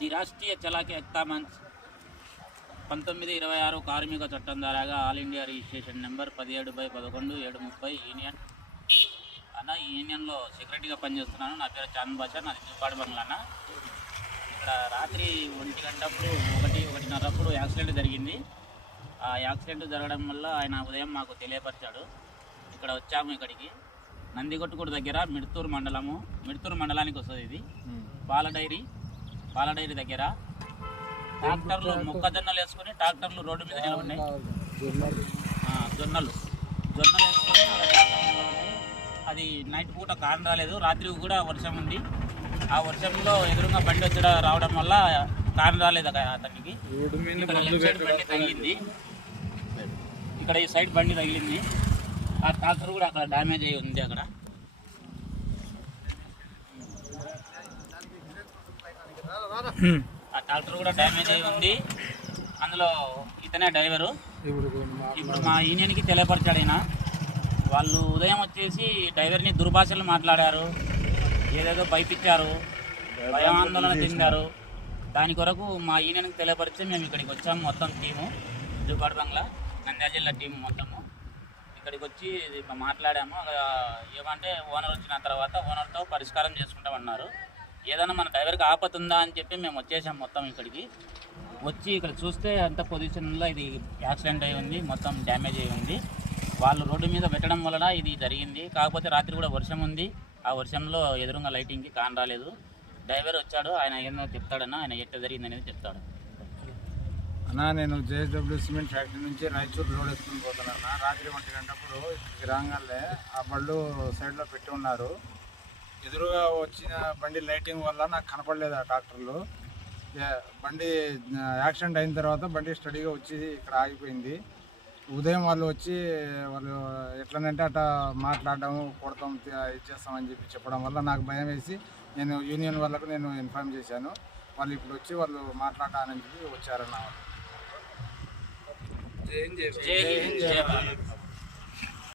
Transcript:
The Rashtriya చలాకీ Ekta మంచ్ 1926 కార్మిక చట్టం ద్వారాగా all India registration number 17/11 730 union అన్న. ఈ యూనియన్లో సెక్రటరీగా పనిచేస్తున్నాను. నా పేరు చాంద్ బాషా, నాది జూపాడు బంగ్లా అన్న. ఇక్కడ రాత్రి 1 గంటప్పుడు 1:30 యాక్సిడెంట్ జరిగింది. ఆ యాక్సిడెంట్ జరగడం వల్ల ఆయన ఉదయం మాకు తెలియపరిచాడు. ఇక్కడ వచ్చాము. ఇక్కడికి నందికొట్టుకూరు దగ్గర మిడ్తూరు మండలానికి వస్తుంది. ఇది పాల డైరీ దగ్గర ట్రాక్టర్లు మొక్కజొన్నలు వేసుకొని ట్రాక్టర్లు రోడ్డు మీద నిలబడినాయి. జొన్నలు వేసుకొని అది నైట్ పూట కారణం రాలేదు. రాత్రి కూడా వర్షం ఉంది. ఆ వర్షంలో ఎదురుగా బండి వచ్చి రావడం వల్ల కారణం రాలేదు అతనికి. బండి తగిలింది. ఇక్కడ ఈ సైడ్ బండి తగిలింది. ఆ ట్రాక్టర్ కూడా అక్కడ డ్యామేజ్ అయ్యి ఉంది. అక్కడ ఆ ట్రాక్టర్ కూడా డ్యామేజ్ అయ్యి ఉంది. అందులో ఇతనే డ్రైవరు. ఇప్పుడు మా యూనియన్కి తెలియపరిచాడు ఆయన. వాళ్ళు ఉదయం వచ్చేసి డ్రైవర్ని దుర్భాషలు మాట్లాడారు, ఏదేదో భయపించారు, భయాందోళన చెందారు. దాని కొరకు మా యూనియన్కి తెలియపరిచి మేము ఇక్కడికి వచ్చాము. మొత్తం టీము జూపాడు బంగ్లా నంద్యాల జిల్లా టీము మొత్తము ఇక్కడికి వచ్చి మాట్లాడాము. ఏమంటే ఓనర్ వచ్చిన తర్వాత ఓనర్తో పరిష్కారం చేసుకుంటామన్నారు. ఏదైనా మన డ్రైవర్కి ఆపద ఉందా అని చెప్పి మేము వచ్చేసాం. మొత్తం ఇక్కడికి వచ్చి ఇక్కడ చూస్తే అంత పొజిషన్లో ఇది యాక్సిడెంట్ అయి ఉంది, మొత్తం డ్యామేజ్ అయి ఉంది. వాళ్ళు రోడ్డు మీద పెట్టడం వలన ఇది జరిగింది. కాకపోతే రాత్రి కూడా వర్షం ఉంది. ఆ వర్షంలో ఎదురుగా లైటింగ్కి కాన్ రాలేదు. డ్రైవర్ వచ్చాడు, ఆయన ఏందో చెప్తాడన్నా, ఆయన ఎట్లా జరిగింది అనేది చెప్తాడు. అన్నా, నేను జేఎస్డబ్ల్యూ సిమెంట్ ఫ్యాక్టరీ నుంచి రాయచూరు లోడ్ వేసుకుని పోతున్నాను. రాత్రి 1 గంటప్పుడు ఇక్కడికి రాగానే ఆ బళ్ళు సైడ్లో పెట్టి ఉన్నారు. ఎదురుగా వచ్చిన బండి లైటింగ్ వల్ల నాకు కనపడలేదు ఆ ట్రాక్టర్లు. బండి యాక్సిడెంట్ అయిన తర్వాత బండి స్టడీగా వచ్చి ఇక్కడ ఆగిపోయింది. ఉదయం వాళ్ళు వచ్చి వాళ్ళు ఎట్లనంటే అట్లా మాట్లాడడం, కొడతాం, ఇచ్చేస్తామని చెప్పి చెప్పడం వల్ల నాకు భయం వేసి నేను యూనియన్ వాళ్ళకు నేను ఇన్ఫార్మ్ చేశాను. వాళ్ళు ఇప్పుడు వచ్చి వాళ్ళు మాట్లాడాలని చెప్పి వచ్చారన్న. జై హింద్.